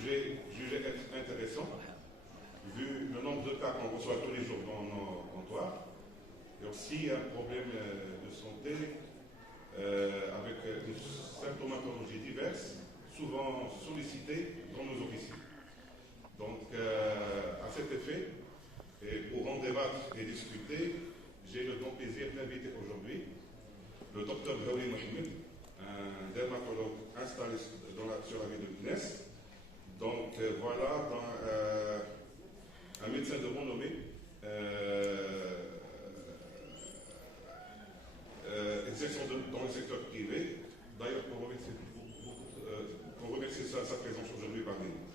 jugé être intéressant, vu le nombre de cas qu'on reçoit tous les jours dans nos comptoirs, et aussi un problème de santé avec des symptomatologies diverses, souvent sollicitées dans nos officines. Donc, à cet effet, et pour en débattre et discuter, j'ai le grand plaisir d'inviter aujourd'hui le docteur Gaoui Mohamed, un dermatologue installé sur la ville de Kness. Donc voilà, un médecin de renommée, exerçant dans le secteur privé. D'ailleurs, pour remercier sa présence aujourd'hui parmi nous.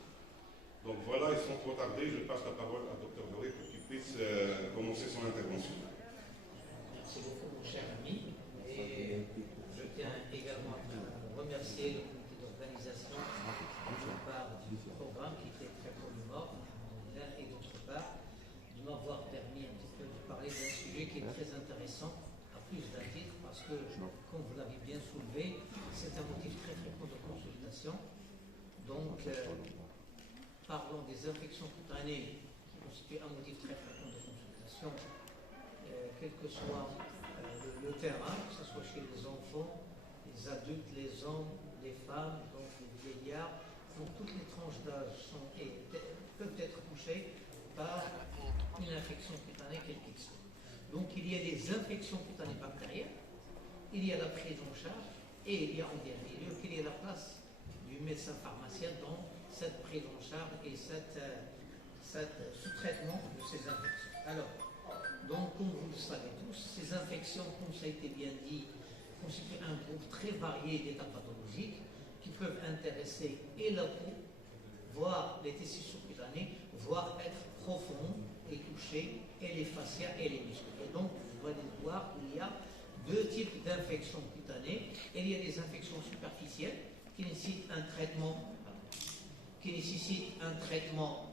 Donc voilà, et sans trop tarder, je passe la parole à Dr Gaoui pour qu'il puisse commencer son intervention. Merci beaucoup, mon cher ami. Et je tiens également à remercier le comité d'organisation d'une part du programme qui était très polymorphe, et d'autre part de m'avoir permis un petit peu de parler d'un sujet qui est très intéressant à plus d'un titre parce que, comme vous l'avez bien soulevé, c'est un motif très fréquent de consultation. Donc, parlons des infections cutanées qui constituent un motif très fréquent de consultation, quel que soit le terrain, que ce soit chez les enfants, les adultes, les hommes, les femmes, donc les vieillards. Donc toutes les tranches d'âge peuvent être touchées par une infection cutanée quelle qu'elle soit. Donc il y a des infections cutanées bactériennes, il y a la prise en charge et il y a en dernier lieu qu'il y a la place du médecin pharmacien dans cette prise en charge et ce traitement de ces infections. Alors, donc, comme vous le savez tous, ces infections, comme ça a été bien dit, constituent un groupe très varié d'états pathologiques qui peuvent intéresser et la peau, voire les tissus sous-cutanés, voire être profondes et toucher et les fascias et les muscles. Et donc, vous allez voir qu'il y a deux types d'infections cutanées. Il y a des infections superficielles qui nécessitent un traitement,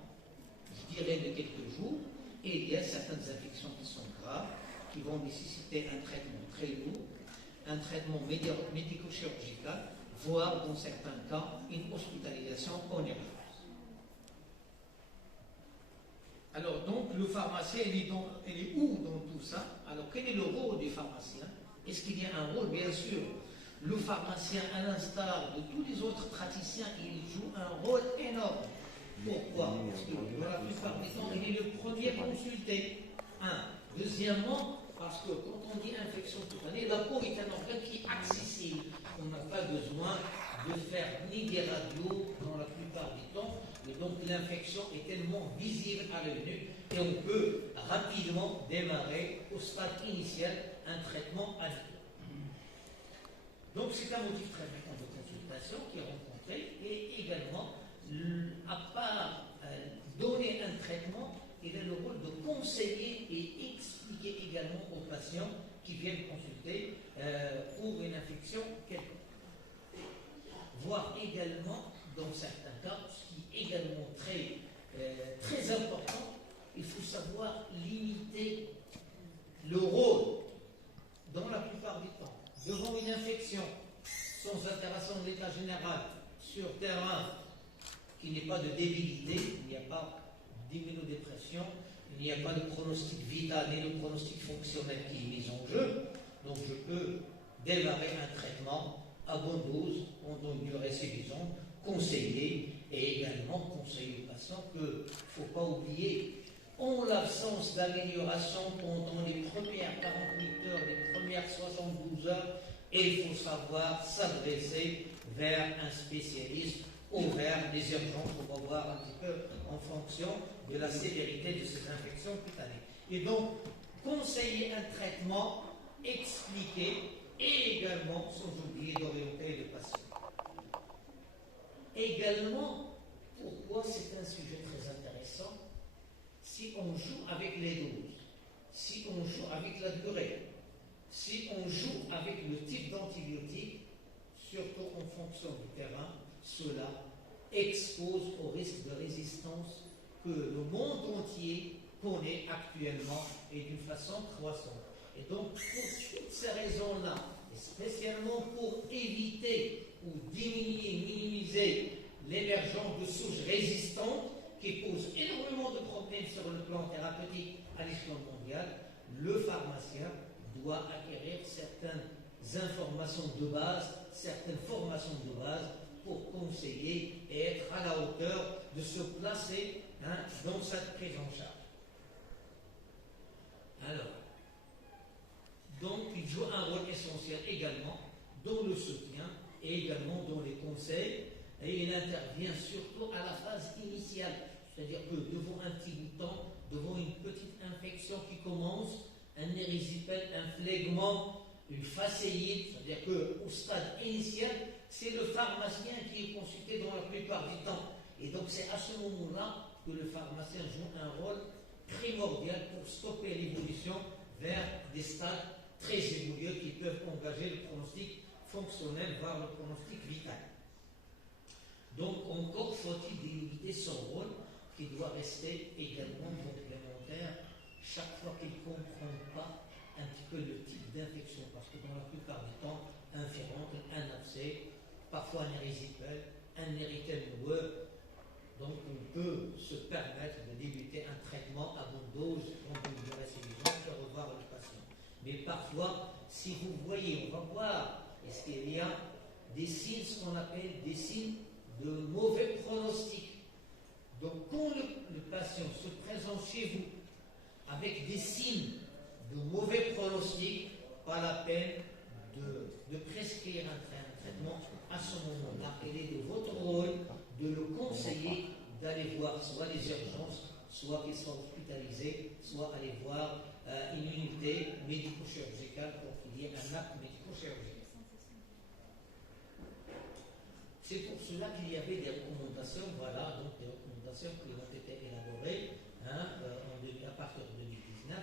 je dirais, de quelques jours. Et il y a certaines infections qui sont graves, qui vont nécessiter un traitement très lourd, un traitement médico-chirurgical, voire dans certains cas une hospitalisation en urgence. Alors donc le pharmacien, il est où dans tout ça? Alors quel est le rôle du pharmacien? Est-ce qu'il y a un rôle? Bien sûr, le pharmacien, à l'instar de tous les autres praticiens, il joue un rôle énorme. Pourquoi? Parce que dans la plupart des temps, il est le premier consulté. Deuxièmement, parce que quand on dit infection cutanée, la peau est un organe qui est accessible. On n'a pas besoin de faire ni des radios dans la plupart du temps, et donc l'infection est tellement visible à l'œil nu et on peut rapidement démarrer au stade initial un traitement adéquat. Donc c'est un motif très fréquent de consultation qui est rencontré et également, à part donner un traitement, il a le rôle de conseiller et expliquer également aux patients qui viennent consulter pour une infection quelconque. Voire également, dans certains cas, ce qui est également très important, il faut savoir limiter le rôle, dans la plupart du temps, devant une infection, sans interaction de l'état général, sur terrain qui n'est pas de débilité, il n'y a pas d'immunodépression, il n'y a pas de pronostic vital ni de pronostic fonctionnel qui est mis en jeu, donc je peux démarrer un traitement à bonne dose, pendant une durée suffisante, conseiller et également conseiller aux patients qu'il ne faut pas oublier, en l'absence d'amélioration pendant les premières 48 heures, les premières 72 heures, et il faut savoir s'adresser vers un spécialiste ou vers les urgences. On va voir un petit peu en fonction de la sévérité de ces infections cutanées. Et donc, conseiller un traitement, expliquer et également, sans oublier d'orienter le patient. Également, pourquoi c'est un sujet très intéressant? Si on joue avec les doses, si on joue avec la durée, si on joue avec le type d'antibiotique, surtout en fonction du terrain, cela expose au risque de résistance que le monde entier connaît actuellement et d'une façon croissante. Et donc, pour toutes ces raisons-là, et spécialement pour éviter ou diminuer, minimiser l'émergence de souches résistantes qui posent énormément de problèmes sur le plan thérapeutique à l'échelon mondial, le pharmacien doit acquérir certaines informations de base, certaines formations de base pour conseiller et être à la hauteur de se placer dans cette prise en charge. Alors, donc il joue un rôle essentiel également dans le soutien et également dans les conseils, et il intervient surtout à la phase initiale, c'est-à-dire que devant un petit bouton, devant une petite infection qui commence, un érysipèle, un phlegmon, une facéite, c'est-à-dire qu'au stade initial, c'est le pharmacien qui est consulté dans la plupart du temps. Et donc c'est à ce moment-là que le pharmacien joue un rôle primordial pour stopper l'évolution vers des stades très évolués qui peuvent engager le pronostic fonctionnel, voire le pronostic vital. Donc encore faut-il délimiter son rôle qui doit rester également complémentaire chaque fois qu'il ne comprend pas un petit peu le type d'infection, parce que dans la plupart du temps, un féroncle, un abcès, parfois un érysipèle, un érythème noueux, donc on peut se permettre de débuter un traitement à bonne dose, dans une durée suffisante, et revoir le patient. Mais parfois, si vous voyez, on va voir, est-ce qu'il y a des signes, ce qu'on appelle des signes de mauvais pronostic. Donc quand le patient se présente chez vous avec des signes de mauvais pronostic, pas la peine de prescrire un traitement à ce moment-là. Il est de votre rôle de le conseiller d'aller voir soit les urgences, soit qu'il soit hospitalisé, soit aller voir une unité médico-chirurgicale pour qu'il y ait un acte médico-chirurgical. C'est pour cela qu'il y avait des recommandations, voilà, donc des recommandations qui ont été élaborées à partir de 2019,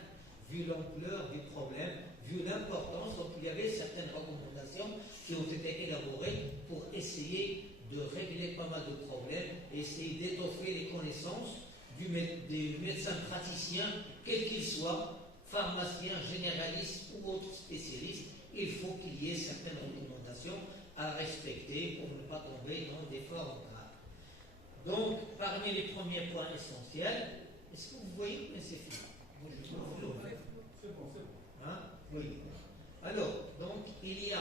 vu l'ampleur du problème, vu l'importance, donc il y avait certaines recommandations qui ont été élaborées pour essayer de régler pas mal de problèmes, essayer d'étoffer les connaissances des médecins praticiens, quels qu'ils soient, pharmaciens, généralistes ou autres spécialistes. Il faut qu'il y ait certaines recommandations à respecter pour ne pas tomber dans des formes graves. Donc, parmi les premiers points essentiels, est-ce que vous voyez que c'est fini? C'est bon. Hein? Oui. Alors, donc, il y a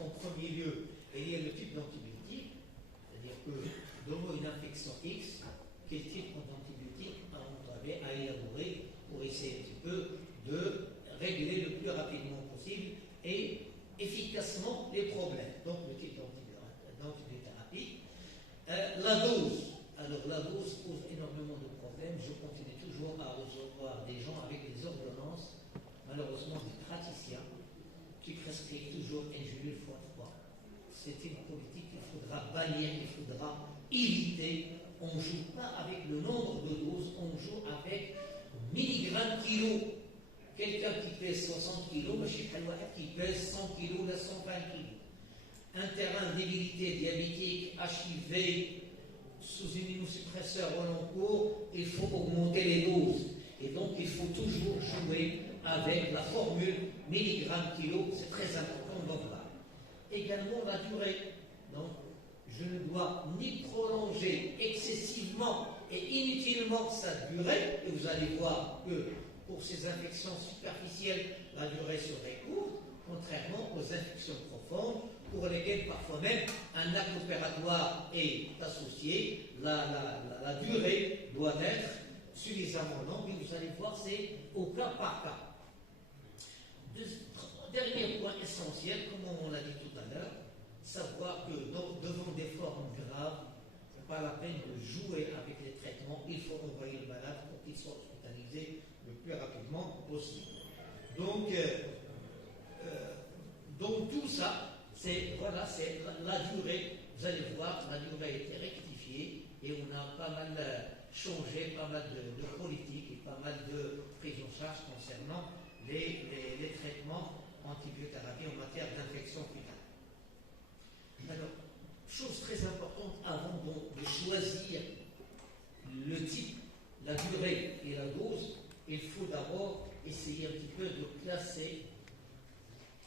en premier lieu, il y a le type d'antibiotique, c'est-à-dire que devant une infection X, quel type d'antibiotique à élaborer pour essayer un petit peu de régler le plus rapidement possible et efficacement les problèmes. Donc, le type d'antibiothérapie. La dose. Alors, la dose pose énormément de problèmes. Je continue toujours à recevoir des gens avec des ordonnances, malheureusement des praticiens, qui prescrivent toujours un gélule x3. C'est une politique qu'il faudra bannir, qu'il faudra éviter. On ne joue pas avec le nombre de doses, on joue avec milligrammes kilos. Quelqu'un qui pèse 60 kg, qui pèse 100 kg, 120 kg. Un terrain de débilité diabétique, HIV, sous une immunosuppresseur au long cours, il faut augmenter les doses. Et donc, il faut toujours jouer avec la formule milligramme kilo, c'est très important d'en parler. Également, la durée. Donc, je ne dois ni prolonger excessivement et inutilement sa durée, et vous allez voir que pour ces infections superficielles, la durée serait courte, contrairement aux infections profondes, pour lesquelles parfois même un acte opératoire est associé, la durée doit être suffisamment longue, et vous allez voir, c'est au cas par cas. Dernier point essentiel, comme on l'a dit tout à l'heure, savoir que devant des formes graves, ce n'est pas la peine de jouer avec les traitements, il faut envoyer le malade pour qu'il soit hospitalisé le plus rapidement possible. Donc tout ça, c'est la durée. Vous allez voir, la durée a été rectifiée et on a pas mal changé, pas mal de politique et pas mal de prise en charge concernant les traitements antibiothérapie en matière d'infection fœtale. Alors, chose très importante avant de choisir le type, la durée et la dose, il faut d'abord essayer un petit peu de classer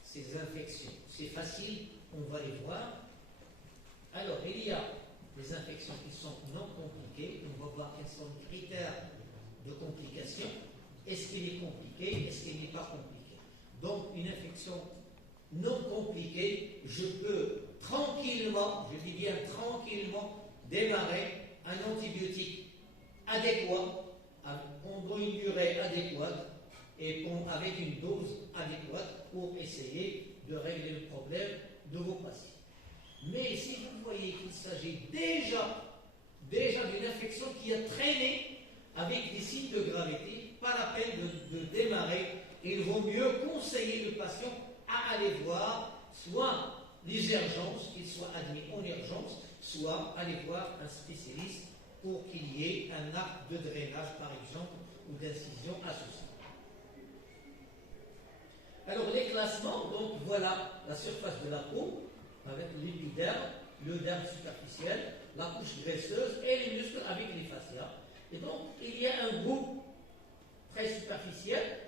ces infections. C'est facile, on va les voir. Alors, il y a des infections qui sont non compliquées. On va voir quels sont les critères de complication. Est-ce qu'il est compliqué? Est-ce qu'il n'est pas compliqué? Donc, une infection non compliquée, je peux tranquillement, je dis bien tranquillement, démarrer un antibiotique adéquat, pendant une durée adéquate et avec une dose adéquate pour essayer de régler le problème de vos patients. Mais si vous voyez qu'il s'agit déjà d'une infection qui a traîné avec des signes de gravité, pas la peine de démarrer. Il vaut mieux conseiller le patient à aller voir soit les urgences, qu'il soit admis en urgence, soit aller voir un spécialiste pour qu'il y ait un acte de drainage, par exemple, ou d'incision associée. Alors, les classements, donc voilà la surface de la peau, avec l'épiderme, le derme superficiel, la couche graisseuse et les muscles avec les fascias. Et donc, il y a un groupe très superficiel,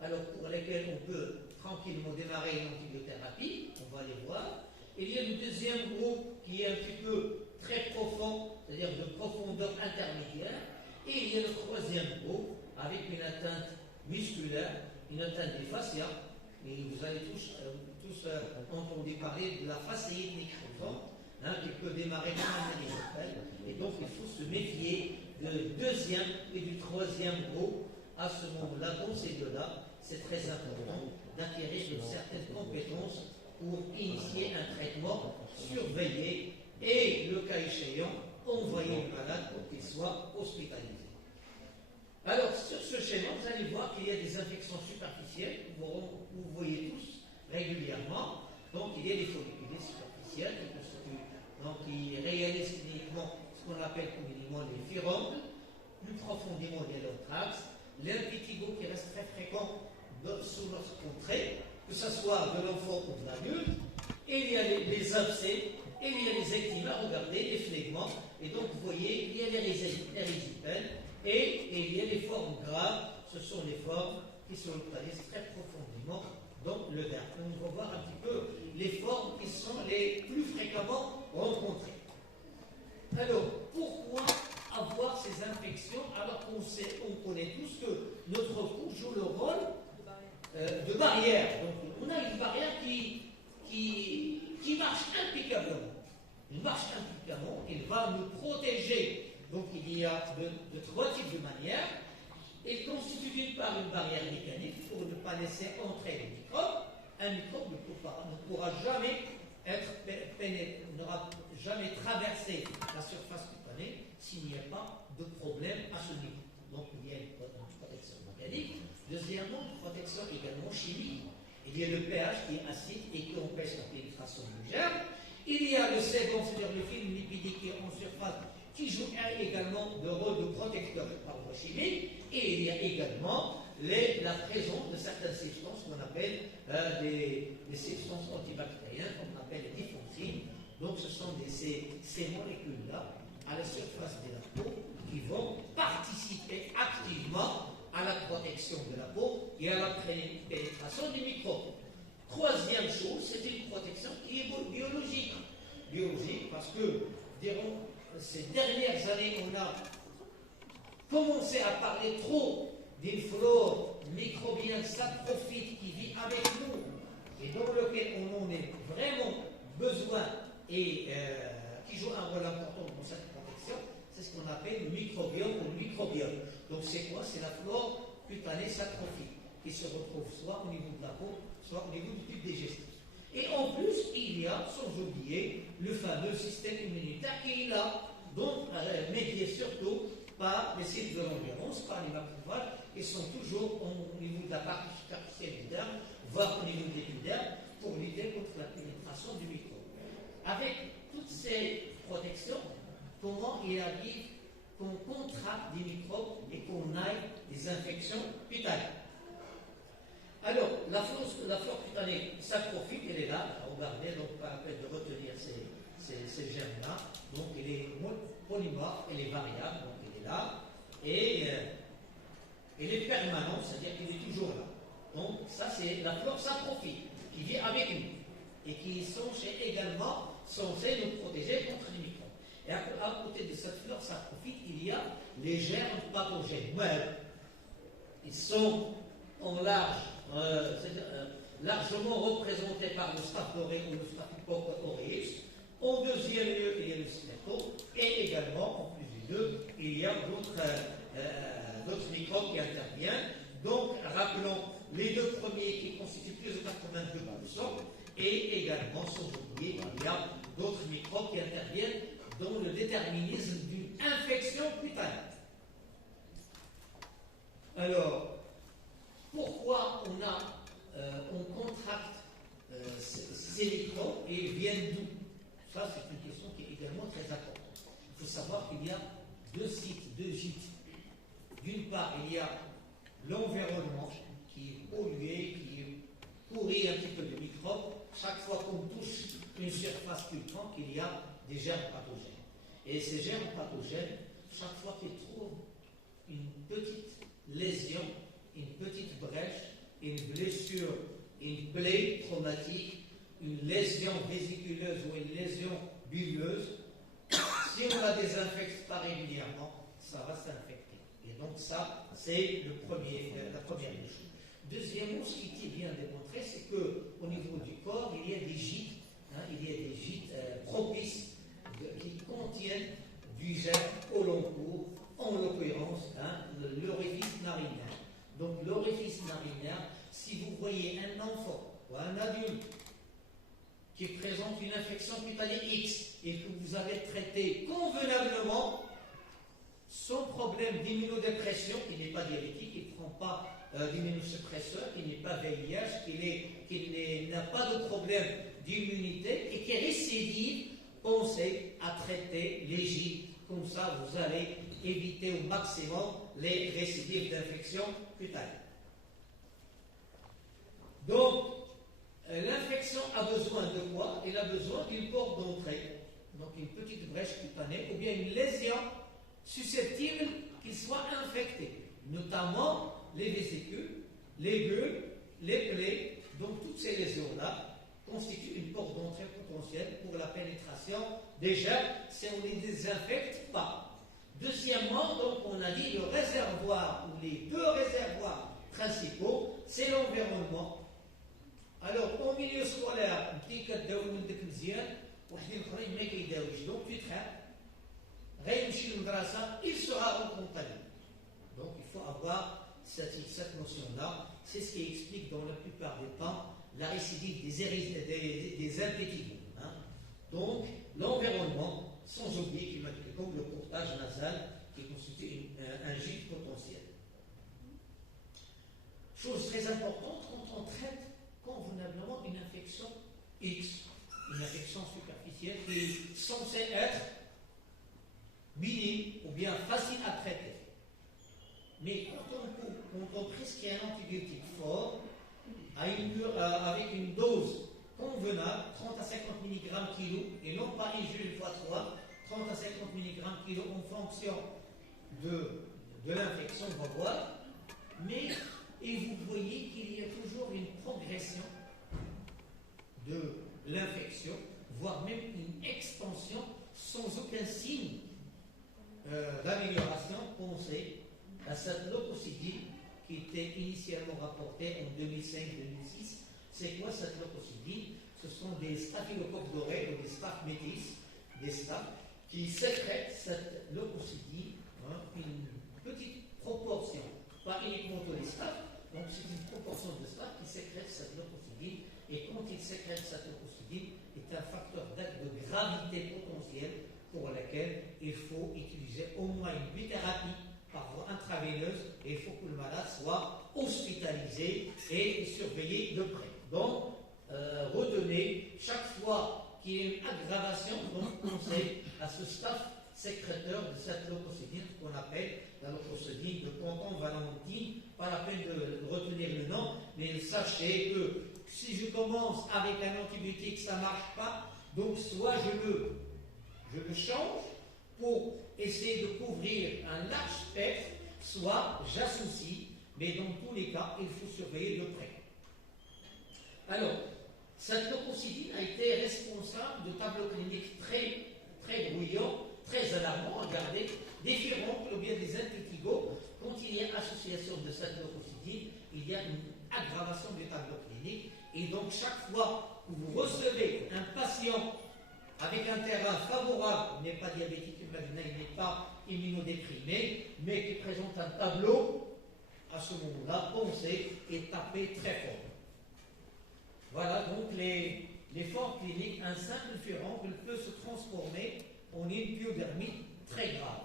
alors pour lesquels on peut tranquillement démarrer une antibiothérapie, on va les voir. Il y a le deuxième groupe qui est un petit peu très profond, c'est-à-dire de profondeur intermédiaire. Et il y a le troisième groupe avec une atteinte musculaire, une atteinte des fascias. Et vous avez tous entendu parler de la fasciite nécrosante, qui peut démarrer dans les. Et donc il faut se méfier du deuxième et du troisième groupe à ce moment-là. Dans ces deux-là, c'est très important d'acquérir de certaines compétences pour initier un traitement surveillé et, le cas échéant, envoyer le malade pour qu'il soit hospitalisé. Alors, sur ce schéma, vous allez voir qu'il y a des infections superficielles que vous voyez tous régulièrement. Donc, il y a des follicules superficielles qui réalisent cliniquement ce qu'on appelle communément les furoncles. Plus profondément, il y a l'anthrax, l'impétigo qui reste très fréquent sous notre contrée, que ce soit de l'enfant ou de l'adulte. Et il y a les abcès, et il y a les ecthymas, regardez, les phlegmons. Et donc, vous voyez, il y a les résipènes. Et il y a les formes graves, ce sont les formes qui se localisent très profondément dans le derme. On va voir un petit peu les formes qui sont les plus fréquemment rencontrées. Alors, pourquoi avoir ces infections alors qu'on connaît tous que notre cou joue le rôle de barrière. Donc, on a une barrière qui marche impeccablement. Il marche impeccablement, il va nous protéger. Donc il y a de trois types de manières. Il constitue d'une part une barrière mécanique pour ne pas laisser entrer les microbes. Un microbe ne pourra jamais n'aura jamais traversé la surface cutanée s'il n'y a pas de problème à ce niveau. Donc il y a une protection mécanique. Deuxièmement, une protection également chimique. Il y a le pH qui est acide et qui empêche la pénétration du germe. Il y a le sébum, c'est-à-dire le film lipidique qui est en surface, qui joue également le rôle de protecteur par voie chimique, et il y a également la présence de certaines substances qu'on appelle des substances antibactériennes, qu'on appelle les diphonsines. Donc ce sont ces molécules-là, à la surface de la peau, qui vont participer activement à la protection de la peau et à la pénétration des microbes. Troisième chose, c'est une protection qui est biologique. Biologique parce que, dirons, ces dernières années, on a commencé à parler trop d'une flore microbienne saprophyte qui vit avec nous et dans lequel on en a vraiment besoin et qui joue un rôle important dans cette protection. C'est ce qu'on appelle le microbiome ou le microbiome. Donc c'est quoi? C'est la flore cutanée saprophyte qui se retrouve soit au niveau de la peau, soit au niveau du tube digestif. Et en plus, il y a, sans oublier, le fameux système immunitaire qui est là, donc médié surtout par les cellules de l'endurance, par les macrophages, qui sont toujours au niveau de la partie superficielle du derme, voire au niveau de l'épiderme, pour lutter contre la pénétration du microbe. Avec toutes ces protections, comment il arrive qu'on contracte des microbes et qu'on aille des infections cutanées? Alors, la flore cutanée saprophyte, elle est là, regardez, donc pas la peine de retenir ces germes-là. Donc, elle est polymorphe, elle est variable, donc elle est là, et elle est permanente, c'est-à-dire qu'elle est toujours là. Donc, ça, c'est la flore saprophyte qui vit avec nous et qui sont également censés nous protéger contre les microbes. Et à côté de cette flore saprophyte, il y a les germes pathogènes. Ils sont en largement représentés par le staph doré ou le Staphylococcus aureus. En deuxième lieu, il y a le sméto, et également, en plus des deux, il y a d'autres microbes qui interviennent. Donc, rappelons les deux premiers qui constituent plus de 82%, et également, sans oublier, il y a d'autres microbes qui interviennent dans le déterminisme d'une infection cutanée. Alors, pourquoi on contracte ces microbes et ils viennent d'où? Ça, c'est une question qui est également très importante. Il faut savoir qu'il y a deux gîtes. D'une part, il y a l'environnement qui est pollué, qui est pourri un petit peu de microbes. Chaque fois qu'on touche une surface pulpante, il y a des germes pathogènes. Et ces germes pathogènes, chaque fois qu'ils trouvent une petite lésion, une petite brèche, une blessure, une plaie traumatique, une lésion vésiculeuse ou une lésion bulbeuse, si on la désinfecte pas régulièrement, ça va s'infecter. Et donc ça, c'est la première des choses. Deuxièmement, ce qui est bien démontré, c'est qu'au niveau du corps, il y a des gîtes, propices qui contiennent du germe au long cours, en l'occurrence l'orifice narinaire. Donc l'orifice narinaire, si vous voyez un enfant ou un adulte qui présente une infection cutanée X et que vous avez traité convenablement, sans problème d'immunodépression, qui n'est pas diabétique, qui ne prend pas d'immunosuppresseur, qui n'est pas VIH, qui n'a pas de problème d'immunité et qui récidive, pensez à traiter les gîtes. Comme ça, vous allez éviter au maximum les récidives d'infection cutanée. Donc, l'infection a besoin de quoi? Elle a besoin d'une porte d'entrée, donc une petite brèche cutanée, ou bien une lésion susceptible qu'il soit infecté, notamment les vésicules, les bulbes, les plaies. Donc, toutes ces lésions-là constituent une porte d'entrée potentielle pour la pénétration des germes si on ne les désinfecte pas. Deuxièmement, donc, on a dit le réservoir, ou les deux réservoirs principaux, c'est l'environnement. Alors, au milieu scolaire, donc tu traite, il sera contaminé. Donc, il faut avoir cette notion-là. C'est ce qui explique dans la plupart des temps la récidive des impétitions. Donc, l'environnement, sans oublier comme le courtage nasal qui constitue un gîte potentiel. Chose très importante, quand on traite convenablement une infection X, une infection superficielle qui est censée être minime ou bien facile à traiter. Mais quand on prescrit un antibiotique fort, avec une dose convenable, 30 à 50 mg kg, et non pas une fois 3, 30 à 50 mg kg en fonction de l'infection, on va voir. Mais, et vous voyez qu'il y a toujours une progression de l'infection, voire même une extension sans aucun signe d'amélioration. Pensez à cette leucocidie qui était initialement rapportée en 2005-2006. C'est quoi cette leucocidie? Ce sont des staphylocoques dorés ou des staph métis, des staph, qui sécrètent cette leucocidie, une petite proportion, pas uniquement tous les staph, donc c'est une proportion de staph qui sécrète cette leucocidie, et quand il sécrète cette leucocidie, est un facteur d'acte de gravité potentielle pour laquelle il faut utiliser au moins une bithérapie par voie intraveineuse, et il faut que le malade soit hospitalisé et surveillé de près. Donc, retenez, chaque fois qu'il y a une aggravation, donc pensez à ce staph sécréteur de cette leucocidine qu'on appelle la leucocidine de Ponton-Valentine. Pas la peine de retenir le nom, mais sachez que si je commence avec un antibiotique, ça ne marche pas, donc soit je le change pour essayer de couvrir un large spectre, soit j'associe, mais dans tous les cas, il faut surveiller de près. Alors, Cette leucocidine a été responsable de tableaux cliniques très bruyants, très alarmants. Regardez, différents ou bien des impétigos. Quand il y a association de cette leucocidine, il y a une aggravation du tableau clinique. Et donc, chaque fois que vous recevez un patient avec un terrain favorable, il n'est pas diabétique, imaginez, il n'est pas immunodéprimé, mais qui présente un tableau, à ce moment-là, pensez et tapez très fort. Voilà donc les formes cliniques. Un simple furuncle peut se transformer en une pyodermite très grave.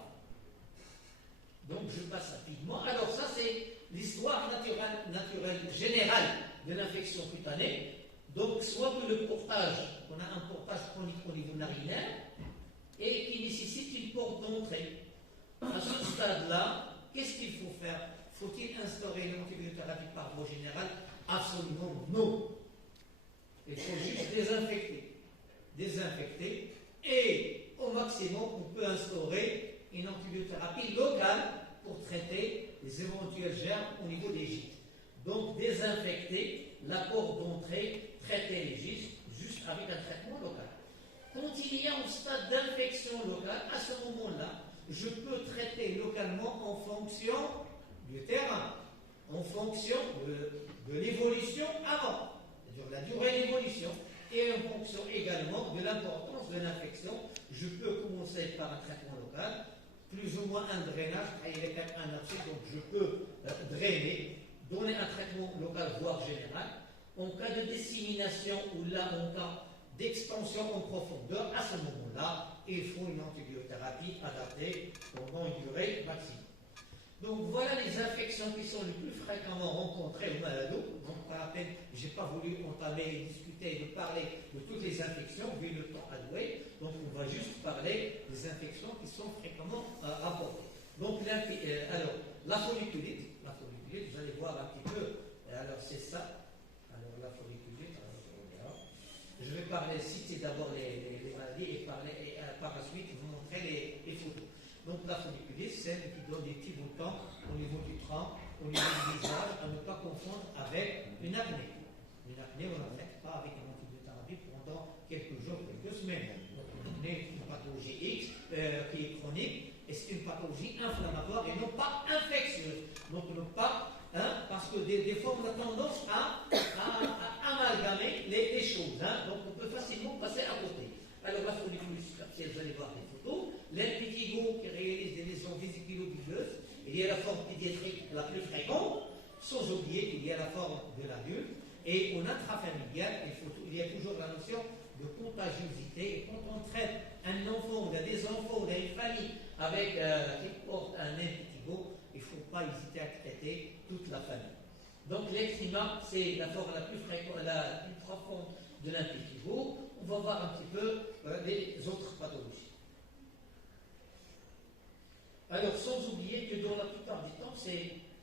Donc je passe rapidement. Alors ça c'est l'histoire naturelle générale de l'infection cutanée. Donc soit que le portage, on a un portage chronique au niveau narinaire et qui nécessite une porte d'entrée. À ce stade-là, qu'est-ce qu'il faut faire? Faut-il instaurer l'antibiothérapie par voie générale? Absolument non. Il faut juste désinfecter et au maximum on peut instaurer une antibiothérapie locale pour traiter les éventuels germes au niveau des gîtes. Donc désinfecter la porte d'entrée, traiter les gîtes juste avec un traitement local. Quand il y a un stade d'infection locale, à ce moment-là, je peux traiter localement en fonction du terrain, en fonction de l'évolution avant, c'est-à-dire la durée d'évolution, et en fonction également de l'importance de l'infection. Je peux commencer par un traitement local, plus ou moins un drainage, un abcès, donc je peux drainer, donner un traitement local, voire général. En cas de dissémination ou là, en cas d'expansion en profondeur, à ce moment-là, il faut une antibiothérapie adaptée pendant une durée maximum. Donc voilà les infections qui sont les plus fréquemment rencontrées au malade. Donc par la peine, je n'ai pas voulu entamer, discuter, de parler de toutes les infections, vu le temps alloué. Donc on va juste parler des infections qui sont fréquemment rapportées. Donc alors, la folliculite, vous allez voir un petit peu, alors c'est ça. Alors la folliculite, je vais citer d'abord les maladies et par la suite vous montrer les photos. Donc la folliculite, c'est celle qui donne des petits boutons au niveau du tronc, au niveau du visage, à ne pas confondre avec une acné. Une acné, on ne traite pas avec une antibiothérapie pendant quelques jours, quelques semaines. Donc l'acné est une pathologie X qui est chronique, et c'est une pathologie inflammatoire et non pas infectieuse. Donc non pas, parce que des fois on a tendance à amalgamer les choses. Donc on peut facilement passer à côté. Alors la folliculite superficielle, vous allez voir les photos. L'impétigo qui réalise des lésions vésiculo-bileuses, il y a la forme pédiatrique la plus fréquente, sans oublier qu'il y a la forme de l'adulte. Et en intrafamilial, il y a toujours la notion de contagiosité. Et quand on traite un enfant, ou des enfants, ou une famille qui porte un impétigo, il ne faut pas hésiter à traiter toute la famille. Donc l'eczéma, c'est la forme la plus fréquente, la plus profonde de l'impétigo. On va voir un petit peu les autres pathologies. Alors, sans oublier que dans la plupart du temps,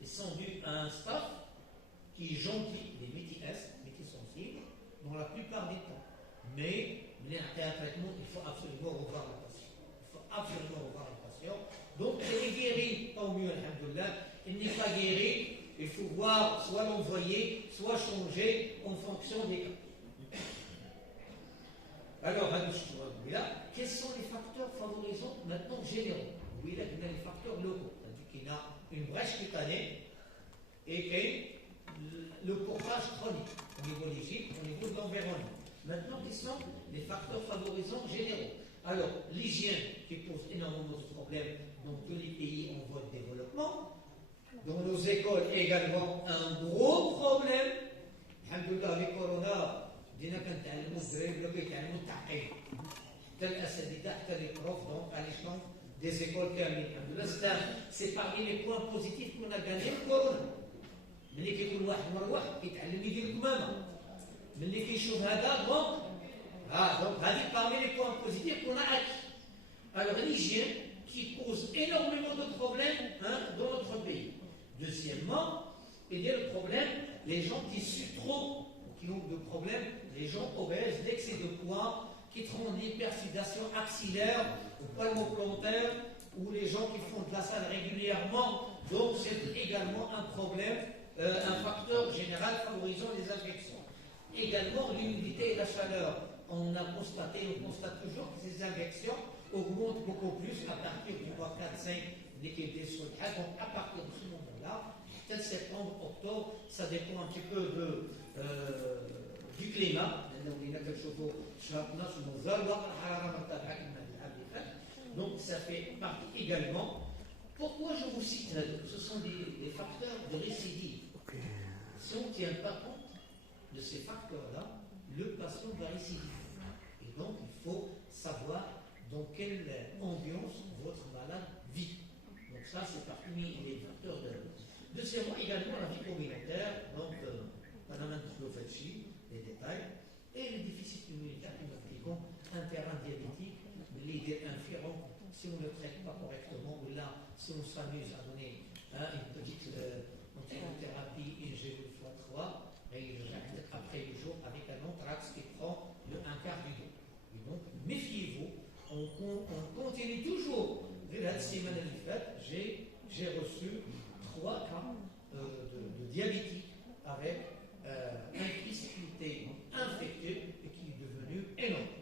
ils sont dus à un staff qui est gentil, les métis-sensibles, dans la plupart du temps. Mais, après un traitement, il faut absolument revoir le patient. Donc, il est guéri, tant mieux, alhamdoulilah. Il n'est pas guéri, il faut voir, soit l'envoyer, soit changer en fonction des cas. Alors, quels sont les facteurs favorisants maintenant généraux? Oui, là, il y a les facteurs locaux, c'est-à-dire qu'il y a une brèche cutanée et que le portage chronique au niveau des gîtes, au niveau de l'environnement. Maintenant, quels sont les facteurs favorisants généraux? Alors, l'hygiène qui pose énormément de problèmes dans tous les pays en voie de développement. Dans nos écoles également, un gros problème. Alhamdoulilah, avec Corona, دينا كنتعلموا الدراري ولاو كيتعلموا التعقيد حتى الاساتذه حتى لي بروف دونك علاش كون دي زيكول كاملين الحمد لله سي باغي لي بوان بوزيتيف كنا غاني كورونا ملي كيكون واحد مروح كيتعلم يدير الكمامه ملي كيشوف هذا دونك دونك هذه باغي لي بوان بوزيتيف كنا اكي alors l'hygiène qui pose énormément de problèmes dans notre pays. Deuxièmement, il y a le problème les gens qui suent trop, qui ont de problèmes, les gens obèses, l'excès de poids, qui font l'hypersidation axillaire ou palmoplantaire, ou les gens qui font de la salle régulièrement. Donc c'est également un problème, un facteur général favorisant les infections. Également, l'humidité et la chaleur. On constate toujours que ces injections augmentent beaucoup plus à partir du mois 4-5 l'équipe des soldats. Donc, à partir de ce moment-là, peut-être septembre, octobre, ça dépend un petit peu du climat. Donc, ça fait partie également. Pourquoi je vous cite? Ce sont des facteurs de récidive. Si on ne tient pas compte de ces facteurs-là, le patient va récidiver. Et donc, il faut savoir dans quelle ambiance votre malade vit. Donc ça, c'est parmi les facteurs de risque. Deuxièmement, également la vie communautaire, donc Panama les détails, et le déficit immunitaire qui nous appliquons un terrain diabétique, l'idée inférente, si on ne le traite pas correctement, ou là, si on s'amuse à donner une petite antibiothérapie IgG x3, et il reste après le jour avec un anthrax qui prend un quart du dos. Et donc, méfiez-vous, on continue toujours. La semaine j'ai reçu 3 cas de diabétique avec un fils qui était infecté et qui est devenu énorme.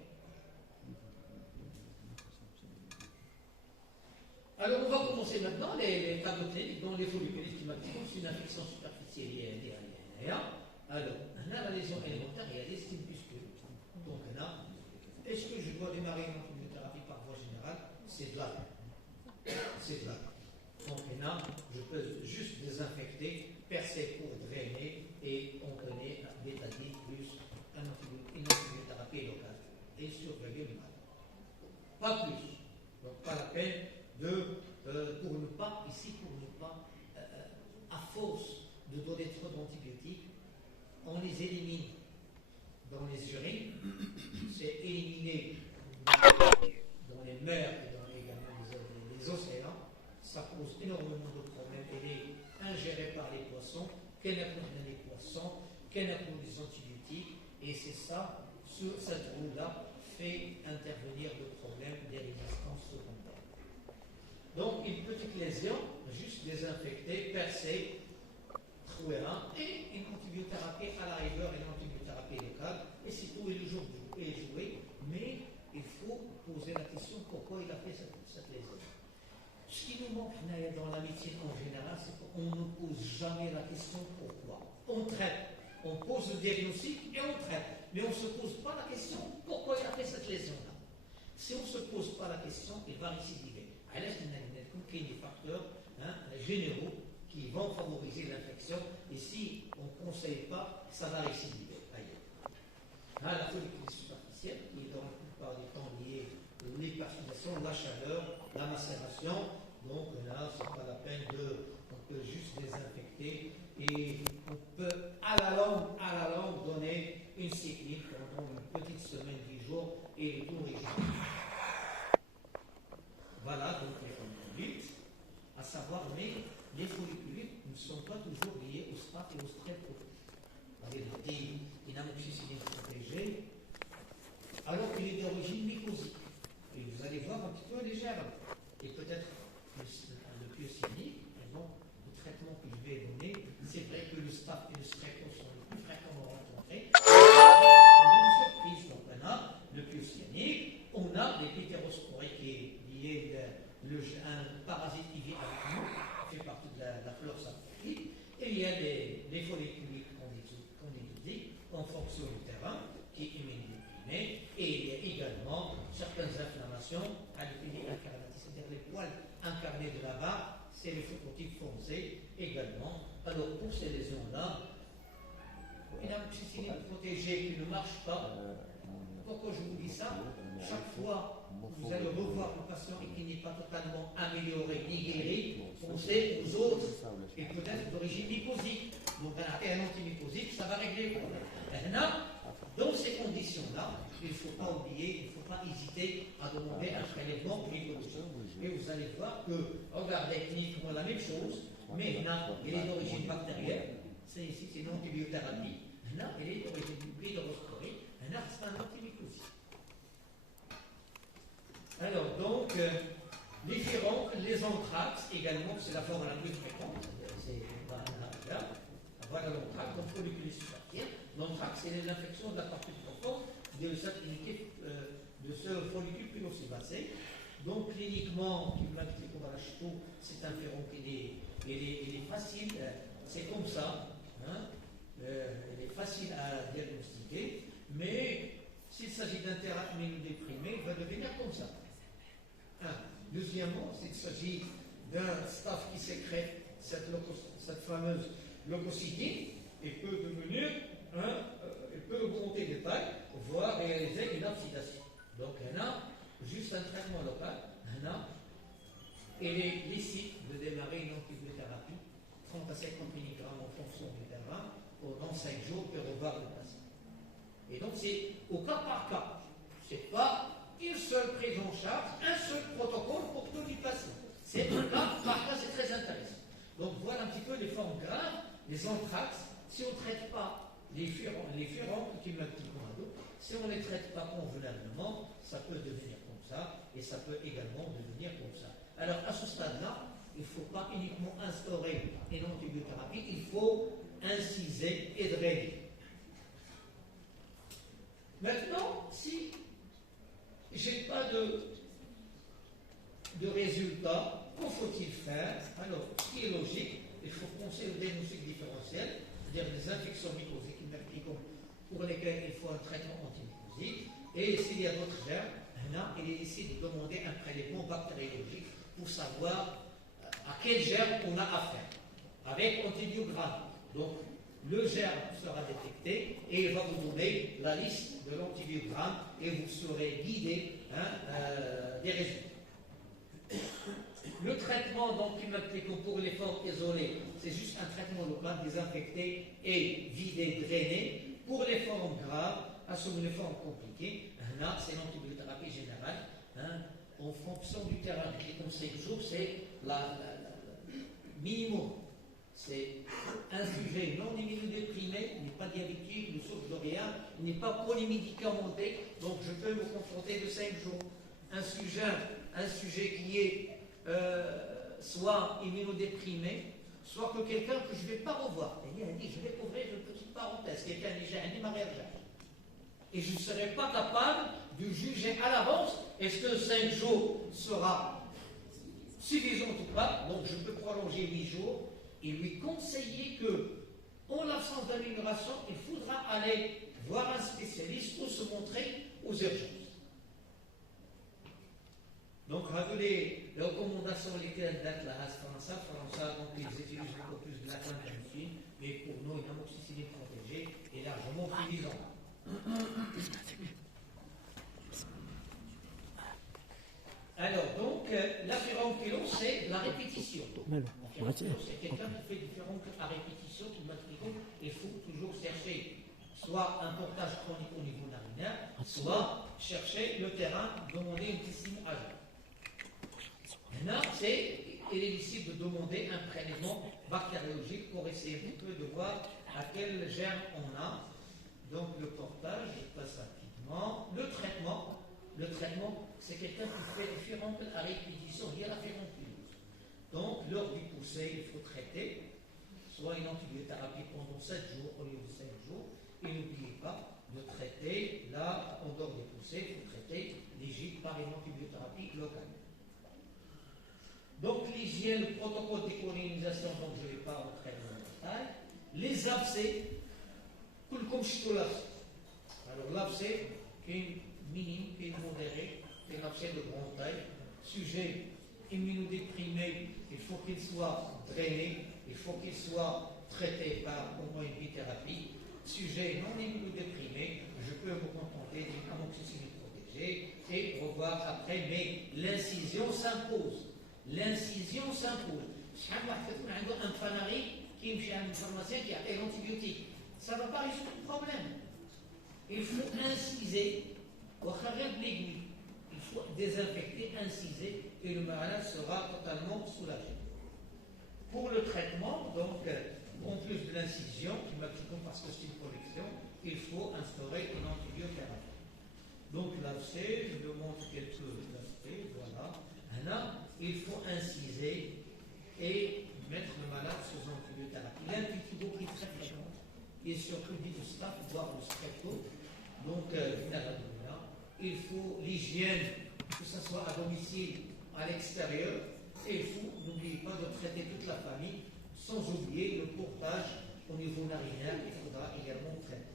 Alors, on va commencer maintenant les tabletés dont les folliculites climatique, c'est une infection superficielle liée à l'ANA. Alors, on a la lésion élémentaire et la stimulus. Donc, est-ce que je dois démarrer une antibiothérapie par voie générale? C'est de là. C'est de là. Donc, là, je peux juste désinfecter, percer pour drainer et on connaît bétadine plus une antibiothérapie locale et surveiller le mal. Pas plus. Donc, pas la peine pour ne pas, à force de donner trop d'antibiotiques, on les élimine dans les urines, c'est éliminé dans les mers et dans les océans, ça pose énormément de problèmes. Elle est ingérée par les poissons, qu'elle apporte dans les poissons, qu'elle apporte des antibiotiques, et c'est ça, sur cette roue-là, fait intervenir le problème des résistances secondaires. Donc, une petite lésion, juste désinfectée, percée, trouée, et une antibiothérapie à la rigueur, une antibiothérapie locale, et c'est tout, et le jour est joué, mais il faut poser la question pourquoi il a fait cette lésion. Ce qui nous manque dans la médecine en général, c'est qu'on ne pose jamais la question pourquoi. On traite, on pose le diagnostic et on traite, mais on ne se pose pas la question pourquoi il a fait cette lésion-là. Si on ne se pose pas la question, il va récidiver. Alors, il y a des facteurs généraux qui vont favoriser l'infection, et si on ne conseille pas, ça va récidiver. La follicule superficielle, qui est dans la plupart du temps liée aux l'hypertension, la chaleur, la macération. Donc là, ce n'est pas la peine on peut juste désinfecter et on peut à la longue donner une cycline pendant une petite semaine, 10 jours et le tout régime. Voilà donc les folliculites. À savoir, mais les folliculites ne sont pas toujours liés au staph et au streptocoque. Il y a une amoxicilline protégée, alors qu'il est d'origine mycosique. Et vous allez voir un petit peu les germes. Et peut-être le piocynique, donc le traitement que je vais donner, c'est vrai que le staph et le streptocoque sont les plus fréquemment rencontrés. On a une surprise. Donc on a le piocynique, on a les pétérosporiques qui est lié un parasite qui vit avec nous, qui fait partie de la flore saprophyte, et il y a les folliculites condylotiques en fonction du terrain, qui est immunodéprimé, et il y a également certaines inflammations à l'épidémie incarnate, c'est-à-dire les poils incarnés de la barbe, c'est les phototypes foncés également. Alors pour ces lésions-là, une amoxicilline protégée qui ne marche pas. Pourquoi je vous dis ça? Chaque fois que vous allez revoir le patient et qu'il n'est pas totalement amélioré ni guéri, pensez aux autres et peut-être d'origine mycosique. Donc un antimycosique, ça va régler le problème. Maintenant, dans ces conditions-là, il ne faut pas oublier, il ne faut pas hésiter à demander un prélèvement mycologique. Et vous allez voir que, regardez, cliniquement la même chose, mais là, il est d'origine bactérienne. C'est ici, c'est une antibiothérapie. Là, il est d'origine pédorosporique. Là, c'est un antimycosique. Alors, donc, les anthrax également, c'est la forme la plus fréquente. C'est là. Voilà l'anthrax, donc follicule superficielle. L'anthrax, c'est l'infection de la partie profonde de ce follicule pilosébacé. Donc, cliniquement, c'est un ferron qui est facile, c'est comme ça, hein, il est facile à diagnostiquer, mais s'il s'agit d'un terrain immunodéprimé, il va devenir comme ça. Deuxièmement, s'il s'agit d'un staph qui sécrète cette fameuse leucocytine, il peut devenir il peut augmenter de taille, voire réaliser une oxydation. Donc, il y a juste un traitement local, il est licite de démarrer une antibiothérapie, 30 à 50 mg en fonction du terrain, pendant 5 jours pour revoir le patient. Et donc, c'est au cas par cas. Ce n'est pas une seule prise en charge, un seul protocole pour tous les patients. C'est au cas par cas, c'est très intéressant. Donc, voilà un petit peu les formes graves, les anthrax. Si on ne traite pas les furans si on ne les traite pas convenablement, ça peut devenir comme ça, et ça peut également devenir comme ça. Alors, à ce stade-là, il ne faut pas uniquement instaurer une antibiothérapie, il faut inciser et drainer. Maintenant, si je n'ai pas de résultat, que faut-il faire? Alors, ce qui est logique, il faut penser au diagnostic différentiel, c'est-à-dire des infections mycosiques pour lesquelles il faut un traitement antimycosique, et s'il y a d'autres germes, il est ici de demander un prélèvement bactériologique pour savoir à quel germe on a affaire, avec antibiogramme. Donc, le germe sera détecté et il va vous donner la liste de l'antibiogramme et vous serez guidé des résultats. Le traitement d'antibiotiques pour les formes isolées, c'est juste un traitement local désinfecté et vidé, drainé. Pour les formes graves, les formes compliquées, c'est l'antibiothérapie générale. En fonction du terrain, les conseils du jour, c'est la minimum. C'est un sujet non immunodéprimé, il n'est pas diabétique, ne souffre de rien, il n'est pas polymédicamenté, donc je peux me confronter de 5 jours. Un sujet qui est soit immunodéprimé, soit que quelqu'un que je ne vais pas revoir. Il a dit, je vais ouvrir une petite parenthèse, quelqu'un déjà a dit mariage. Et je ne serai pas capable de juger à l'avance est-ce que 5 jours sera suffisant ou pas, donc je peux prolonger 8 jours et lui conseiller que, en l'absence d'amélioration, il faudra aller voir un spécialiste ou se montrer aux urgences. Donc, les recommandations lesquelles datent la race française, donc ils utilisent beaucoup plus de la clinthamycine, mais pour nous, une amoxicilline protégée est largement suffisante. Alors, donc, la furonkylose, c'est la répétition. C'est quelqu'un qui fait du furoncle à répétition, il faut toujours chercher soit un portage chronique au niveau narinaire, soit chercher le terrain, demander une piscine à jour. Maintenant, il est licite de demander un prélèvement bactériologique pour essayer un peu de voir à quel germe on a. Donc, le portage, je passe rapidement. Le traitement, c'est quelqu'un qui fait des furoncles à répétition. Il y a la furonculose. Donc, lors du poussé, il faut traiter, soit une antibiothérapie pendant 7 jours au lieu de 5 jours. Et n'oubliez pas de traiter, là, en dehors des poussées, il faut traiter les gîtes par une antibiothérapie locale. Donc, l'hygiène, le protocole de décolonisation, donc je ne vais pas rentrer dans le détail. Les abcès, tout le comchitolas. Alors, l'abcès, qui est minime, qui est modéré, c'est un abcès de grande taille. Sujet immunodéprimé, il faut qu'il soit drainé, il faut qu'il soit traité par au moins une bithérapie. Sujet non immunodéprimé, je peux me contenter d'une amoxicilline protégée et revoir après, mais l'incision s'impose. L'incision s'impose. Un fanari qui me fait un pharmacien qui a fait l'antibiotique. Ça ne va pas résoudre le problème. Il faut inciser au travers de l'aiguille. Il faut désinfecter, inciser et le malade sera totalement soulagé. Pour le traitement, donc, en plus de l'incision, qui m'appliquons parce que c'est une collection, il faut instaurer une antibiothérapie. Donc l'abcès, je vous montre quelques aspects, voilà. Là, il faut inciser et mettre le malade sous antibiothérapie. L'infitigo qui est très fréquente, et surtout dit au staff, voire au spectacle. Donc, il faut l'hygiène, que ce soit à domicile, à l'extérieur, et il faut, n'oubliez pas de traiter toute la famille, sans oublier le portage au niveau narinaire, il faudra également traiter.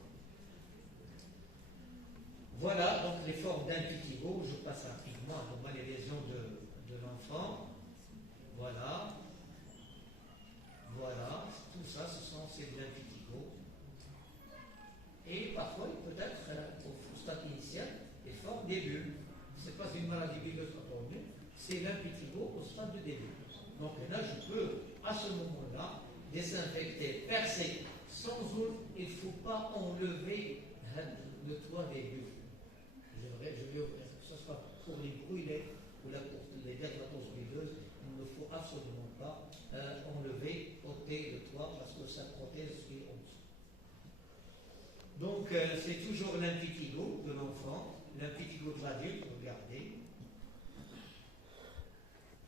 Voilà donc les formes d'impétigo. Je passe rapidement à les lésions de l'enfant. Voilà. Voilà. Tout ça, c'est de l'impétigo. Et parfois, il peut être au stade initial des formes des bulles. Ce n'est pas une maladie bulleuse attendue, c'est l'impétigo au stade de début. Donc là, je peux, à ce moment-là, désinfecter, percer. Sans eau, il ne faut pas enlever le toit des bulles. Je vais ouvrir, que ce soit pour les brûlés ou pour les dermatoses bulleuses, il ne faut absolument pas enlever, ôter le toit parce que ça protège les os. Donc, c'est toujours l'impétigo de l'enfant, l'impétigo de l'adulte, regardez.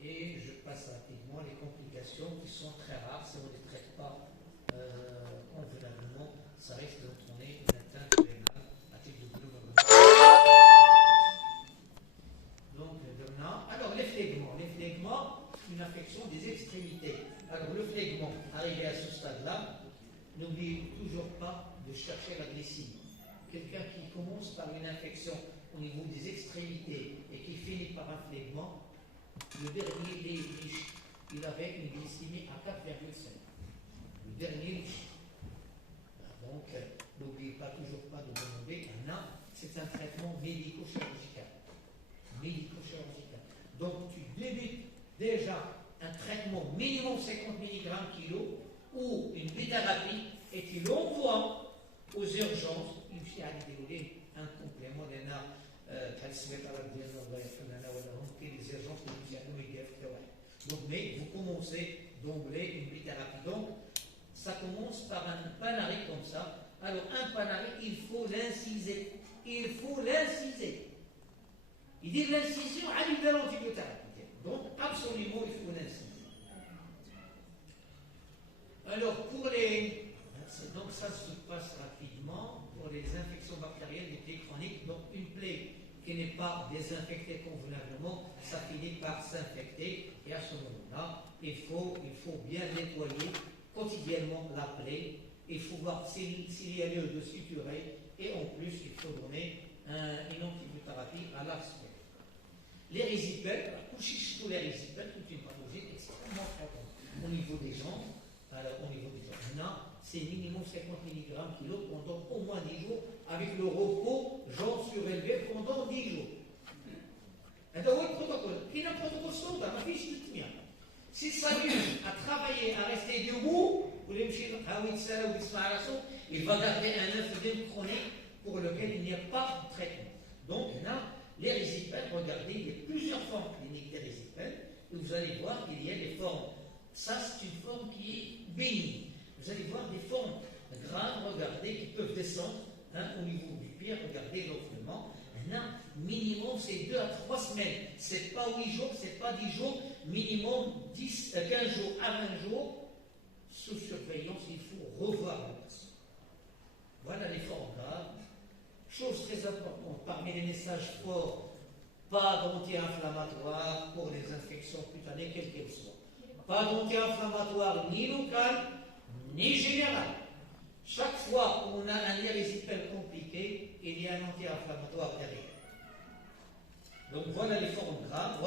Et je passe rapidement les complications qui sont très rares. Si on ne les traite pas convenablement, ça risque d'entraîner une atteinte rénale à titre de glomérulonephritis. Donc, alors, les phlegmons, une affection des extrémités. Alors, le phlegmon, arrivé à ce stade-là, n'oubliez toujours pas de chercher la glycémie. Quelqu'un qui commence par une infection au niveau des extrémités et qui finit par un phlegmon, le dernier liche, il avait une glycémie à 4,5. Le dernier liche. Donc, n'oubliez pas toujours pas de demander c'est un traitement médico-chirurgical. Donc, tu débutes déjà un traitement minimum 50 mg kg ou une bithérapie et tu l'envoies aux urgences. Il y a un complément les urgences donc, mais vous commencez d'emblée une bithérapie. Donc, ça commence par un panari comme ça. Alors, un panari, il faut l'inciser. Il dit l'incision à l'hiver antibiothérapie. Donc, absolument, il faut l'inciser. Alors, pour les... Donc, ça se passe rapidement. Pour les infections bactériennes, les plaies chroniques, donc une plaie qui n'est pas désinfectée convenablement, ça finit par s'infecter. Et à ce moment-là, il faut bien nettoyer quotidiennement la plaie. Il faut voir s'il y a lieu de suturer. Et en plus, il faut donner une antibiothérapie à l'axe. Les résipèles, tous les résipèles, toute une pathologie extrêmement fréquente au niveau des jambes. Alors, au niveau des jambes, maintenant, c'est minimum 50 mg kg pendant au moins 10 jours, avec le repos, jambes surélevées pendant 10 jours. Et donc, le protocole, qui est un protocole standard, ma fiche de tien. S'il s'amuse à travailler, à rester debout, il va garder un lymphédème chronique pour lequel il n'y a pas de traitement. Donc, là, les résipèles, regardez, il y a plusieurs formes cliniques des résipèles, et vous allez voir qu'il y a des formes. Ça, c'est une forme qui est bénigne. Vous allez voir des formes graves, regardez, qui peuvent descendre au niveau du pied, regardez l'enflement. Maintenant, minimum, c'est 2 à 3 semaines. C'est pas 8 jours, c'est pas 10 jours, minimum 15 jours à 20 jours. Sous surveillance, il faut revoir le patient. Voilà les formes graves. Chose très importante, parmi les messages forts, pas d'anti-inflammatoire pour les infections cutanées, quelles qu'elles soient. Pas d'anti-inflammatoire ni local, ni général. Chaque fois qu'on a un érysipèle compliqué, il y a un anti-inflammatoire derrière. Donc voilà les formes graves,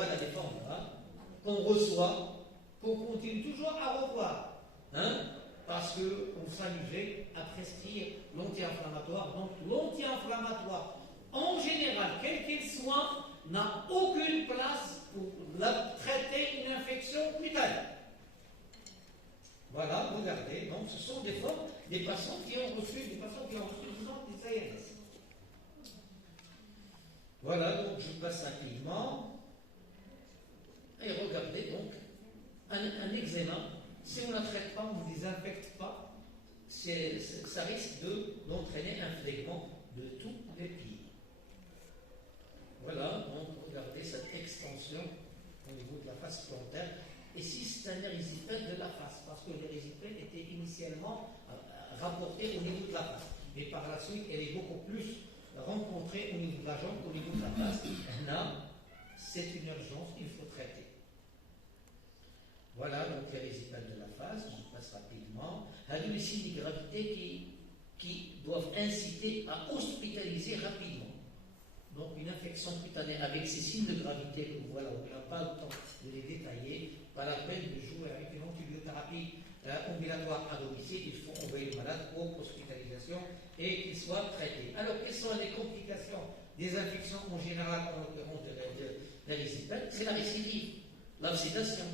qu'on reçoit, qu'on continue toujours à revoir. Parce qu'on s'amusait à prescrire l'anti-inflammatoire. Donc l'anti-inflammatoire, en général, quel qu'il soit, n'a aucune place pour traiter une infection cutanée. Voilà, regardez. Donc ce sont des patients qui ont reçu, des ARS. Voilà, donc je passe rapidement. Et regardez donc un eczéma. Si on ne la traite pas, on ne désinfecte pas, ça risque d'entraîner un phlegmon de tous les pieds. Voilà, donc regardez cette extension au niveau de la face plantaire. ici c'est un érysipèle de la face, parce que l'érysipèle était initialement rapporté au niveau de la face. Mais par la suite, elle est beaucoup plus rencontrée au niveau de la jambe, au niveau de la face. Là, c'est une urgence, il faut traiter. Voilà donc l'érysipèle de la face, je passe rapidement. Il y a des signes de gravité qui doivent inciter à hospitaliser rapidement. Donc une infection cutanée avec ces signes de gravité que voilà, on n'a pas le temps de les détailler, pas la peine de jouer avec une antibiothérapie ambulatoire à domicile, il faut envoyer le malade pour hospitalisation et qu'il soit traité. Alors quelles sont les complications des infections en général, en l'occurrence de l'érysipèle? C'est la récidive, l'absédation,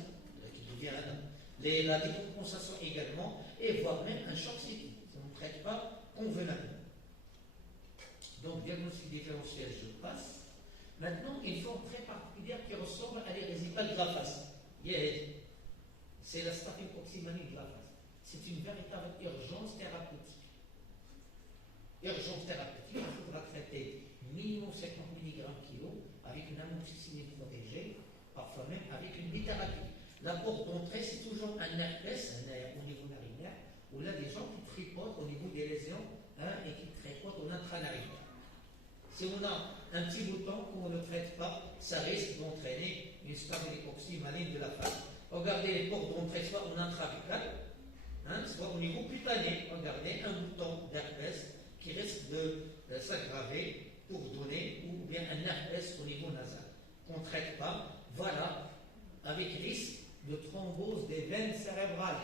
qui devient un homme, la décompensation également, et voire même un choc septique, si on ne traite pas convenablement. Donc, diagnostic différentiel, je passe. Maintenant, une forme très particulière qui ressemble à l'érysipèle de la face. C'est la staphylococcus de la face. C'est une véritable urgence thérapeutique. Urgence thérapeutique, il faudra traiter minimum 50 mg kg avec une amoxicilline protégée, parfois même avec une bithérapie. La porte d'entrée, c'est toujours un herpès, un nerf au niveau narinaire, où là, des gens qui tripotent au niveau des lésions et qui tripotent au intranarinaire. Si on a un petit bouton qu'on ne traite pas, ça risque d'entraîner une staphylococcus maligne de la face. Regardez les portes d'entrée, soit en intrabuccal, soit au niveau cutané. Regardez un bouton d'herpès qui risque de s'aggraver pour donner, ou bien un herpès au niveau nasal. Qu'on ne traite pas, voilà, avec risque de thrombose des veines cérébrales.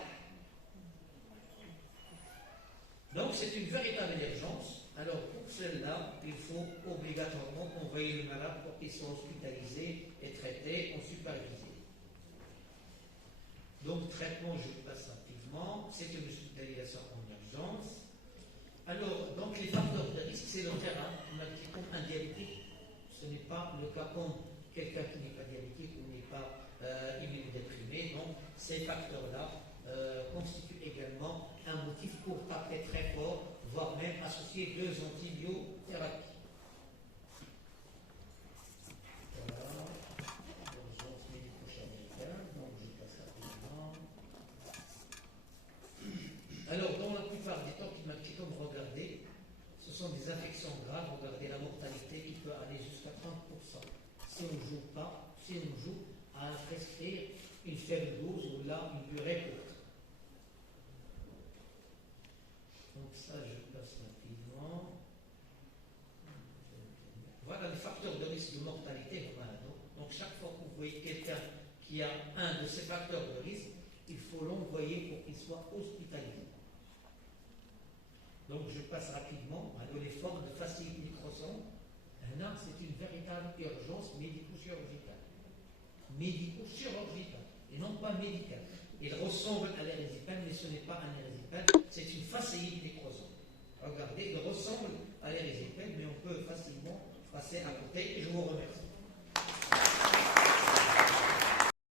Donc c'est une véritable urgence. Alors pour celle-là, il faut obligatoirement envoyer le malade pour qu'il soit hospitalisé et traité en supervisé. Donc traitement, je passe rapidement, c'est une hospitalisation en urgence. Alors, donc les facteurs de risque, c'est le terrain, comme un diabétique. Ce n'est pas le cas comme quelqu'un qui n'est pas diabétique ou n'est pas immunodéprimé. Donc ces facteurs-là constituent également un motif pour taper très fort, voire même associer 2 antibiothérapies. Voilà, urgence médico-chirurgicale, donc je passe rapidement. Alors, dans la plupart des temps, comme regardez, ce sont des infections graves. Regardez la mortalité qui peut aller jusqu'à 30%. Si on ne joue pas, si on joue à prescrire une faible dose ou là une durée courte. Donc ça, je passe rapidement. Voilà les facteurs de risque de mortalité. Donc chaque fois que vous voyez quelqu'un qui a un de ces facteurs de risque, il faut l'envoyer pour qu'il soit hospitalisé. Donc je passe rapidement. Alors les formes de fasciite microsome, là c'est une véritable urgence médico-chirurgicale. Médico-chirurgicale et non pas médicale. Il ressemble à l'érysipèle, mais ce n'est pas un érysipèle, c'est une fasciite microsome. Regardez, il ressemble à l'érysipèle, mais on peut facilement passer à côté. Et je vous remercie.